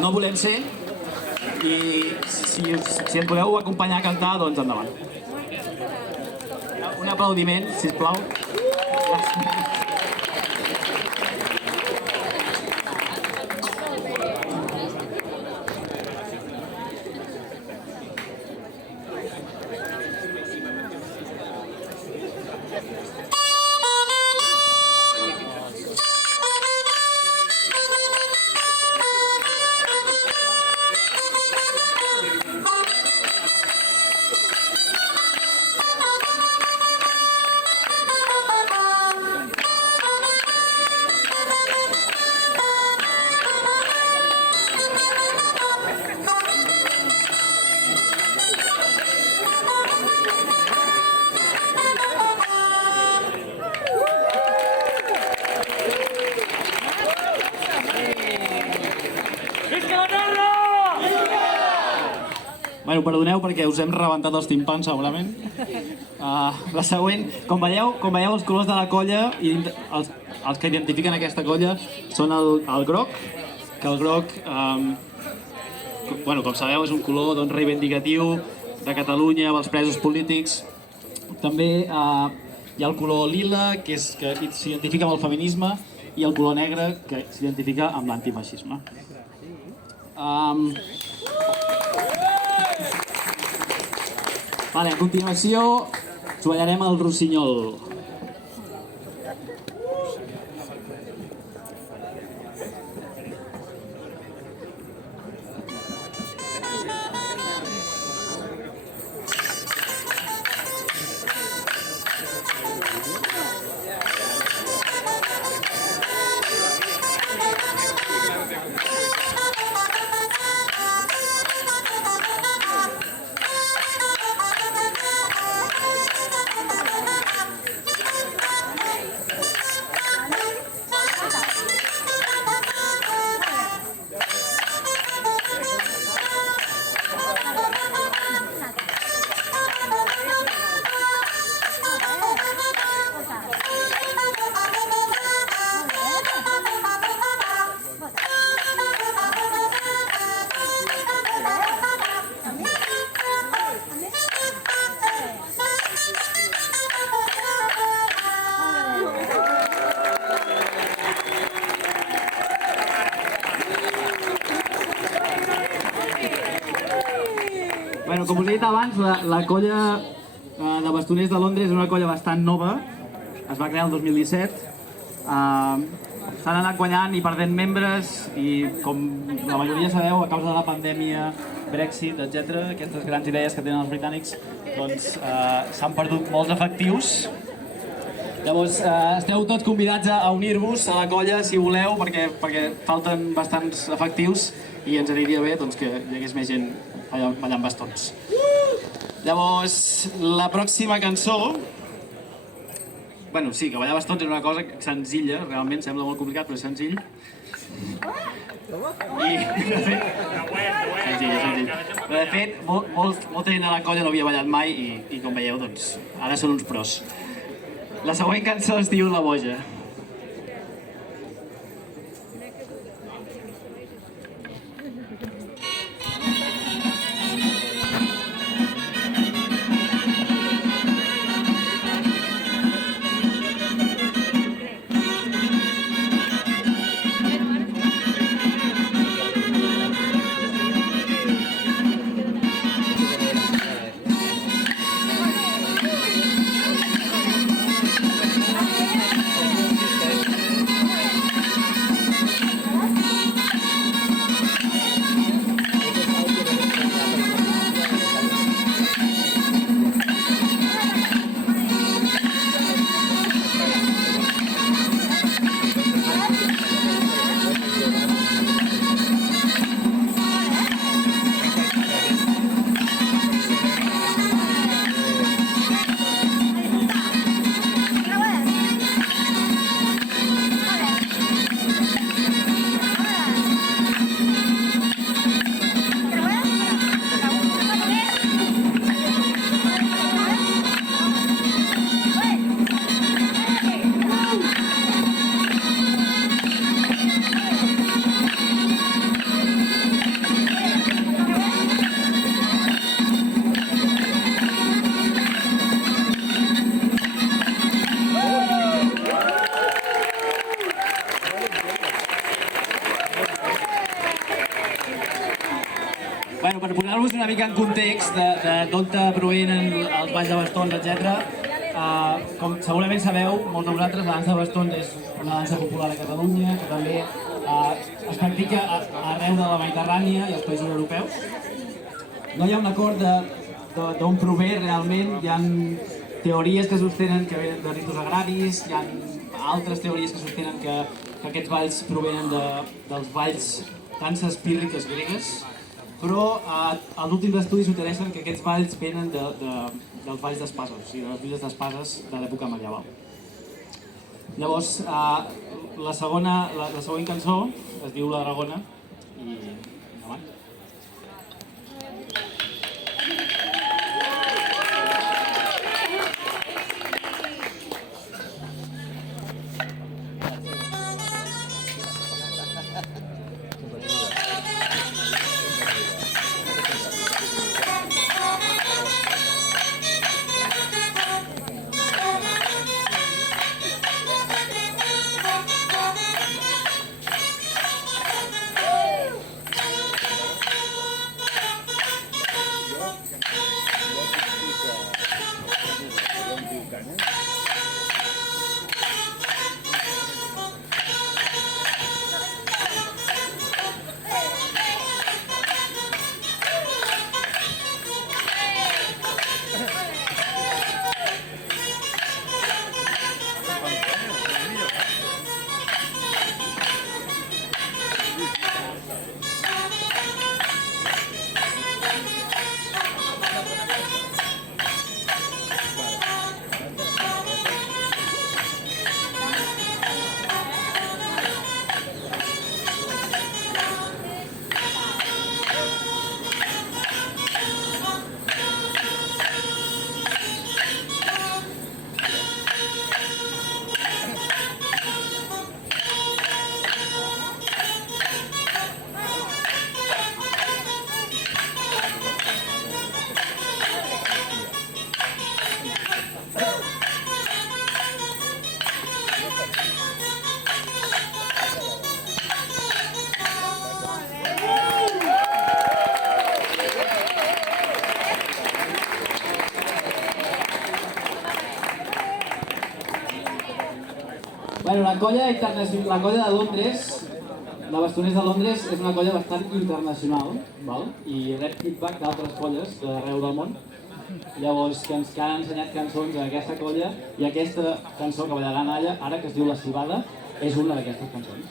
no volem ser, i si em podeu acompanyar a cantar, doncs endavant. Un aplaudiment, sisplau. Gràcies. Bueno, perdoneu perquè us hem rebentat els timpans segurament. La següent, com veieu els colors de la colla i els que identifiquen aquesta colla són el groc, que el groc, com sabeu, és un color reivindicatiu de Catalunya amb els presos polítics. També hi ha el color lila, que s'identifica amb el feminisme, i el color negre, que s'identifica amb l'antifeixisme. A continuació, us ballarem el rossinyol. Com us he dit abans, la colla de bastoners de Londres és una colla bastant nova, es va crear el 2017. S'han anat guanyant i perdent membres i, com la majoria sabeu, a causa de la pandèmia, Brexit, etc., aquestes grans idees que tenen els britànics, doncs s'han perdut molts efectius. Llavors, esteu tots convidats a unir-vos a la colla, si voleu, perquè falten bastants efectius i ens aniria bé que hi hagués més gent ballant bastons. Llavors, la pròxima cançó... Bueno, sí, que ballar bastons és una cosa senzilla, realment sembla molt complicat, però és senzill. I, de fet... Senzill. Però, de fet, molta gent a la colla no havia ballat mai i com veieu, doncs, ara són uns pros. La següent cançó es diu La Boja. Bueno, per posar-vos una mica en context d'on provenen els balls de bastons, etc. Com segurament sabeu, molts de vosaltres, la dansa de bastons és una dansa popular a Catalunya, que també es practica arreu de la Mediterrània i als països europeus. No hi ha un acord d'on prové realment, hi ha teories que sostenen que venen de ritus agraris, hi ha altres teories que sostenen que aquests balls provenen dels balls danses pírriques gregues, però els últims estudis suggereixen que aquests balls venen dels balls d'espases, o sigui, de les lluites d'espases de l'època medieval. Llavors, la següent cançó es diu La Dragona i endavant. Bueno, la colla de Londres, la Bastoners de Londres, és una colla bastant internacional, val? I rep feedback d'altres colles d'arreu del món. Llavors, que han ensenyat cançons a aquesta colla, i aquesta cançó que ballaran ara, que es diu La Cibada, és una d'aquestes cançons.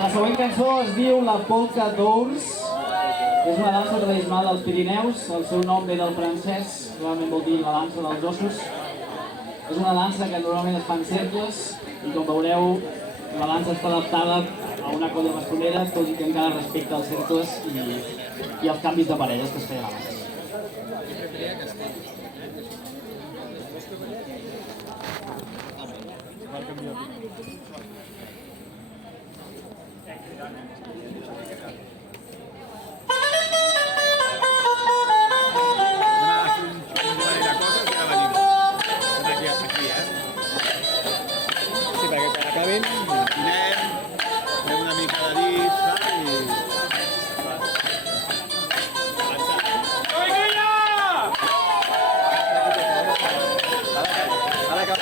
La següent cançó es diu La Polka d'Ours. És una dansa tradicional dels Pirineus. El seu nom ve del francès, realment vol dir la dansa dels ossos. És una dansa que normalment es fa en cercles i, com veureu, la dansa està adaptada a una colla bastonera, tot i que encara respecta els cercles i els canvis de parelles que es feien abans. Sí, perquè acabin, dinem, fem una mica de disc, saps? Ara que els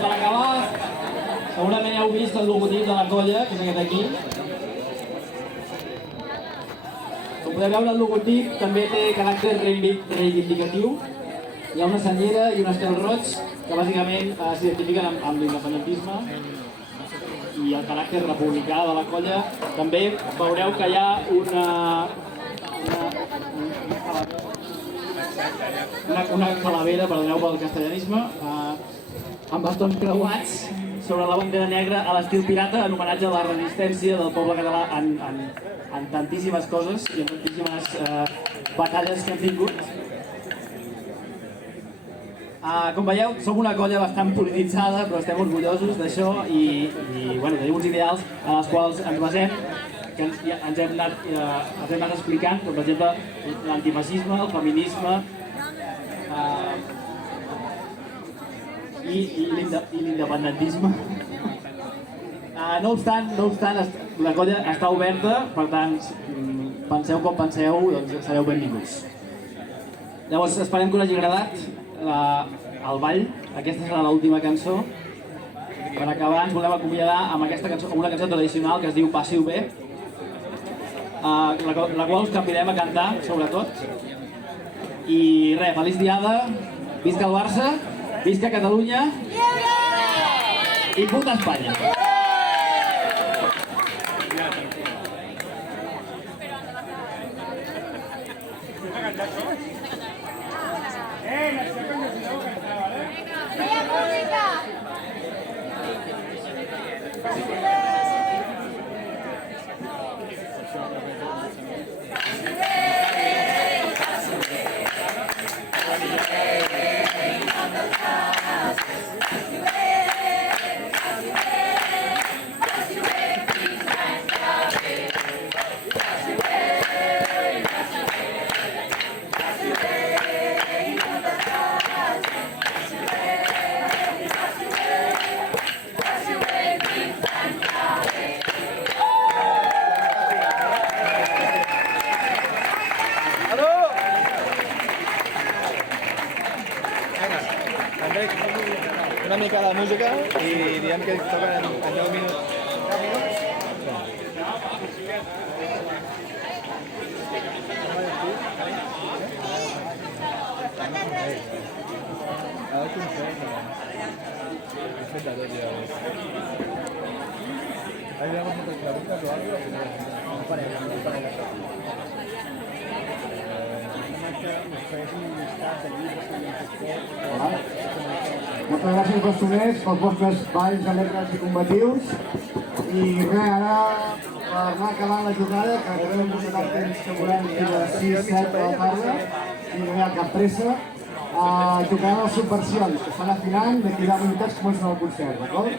Per acabar, segurament heu vist el logotip de la colla, que és aquest aquí. Com podeu veure, el logotip també té caràcter reivindicatiu. Hi ha una senyera i un estel roig que bàsicament s'identifiquen amb l'independentisme i el caràcter republicà de la colla. També veureu que hi ha una calavera, perdoneu pel castellanisme, amb bastons creuats sobre la bandera negra a l'estil pirata, en homenatge a la resistència del poble català en tantíssimes coses i en tantíssimes batalles que han tingut. Com veieu, som una colla bastant polititzada, però estem orgullosos d'això i bueno, tenim uns ideals en els quals ens basem, que ens hem anat explicant, com per exemple l'antifeixisme, el feminisme i l'independentisme. No obstant, la colla està oberta, per tant, penseu com penseu, doncs sereu benvinguts. Llavors, esperem que us hagi agradat el ball. Aquesta serà l'última cançó. Per acabar, ens volem acomiadar amb una cançó tradicional que es diu Passi-ho bé, la qual us convidem a cantar, sobretot. I res, feliç diada, visca el Barça, visca Catalunya i puta Espanya! Una mica de música i diem que toquen en 10 minuts. Moltes gràcies, costumers, pels vostres balls alegres i combatius. I res, ara, per anar acabant la jornada, que devem posar el temps que volem fins a les 6-7 de la tarda, i no hi ha cap pressa, tocarem les subversions, que estan afinant, d'aquí 10 minutets comencen el concert, d'acord?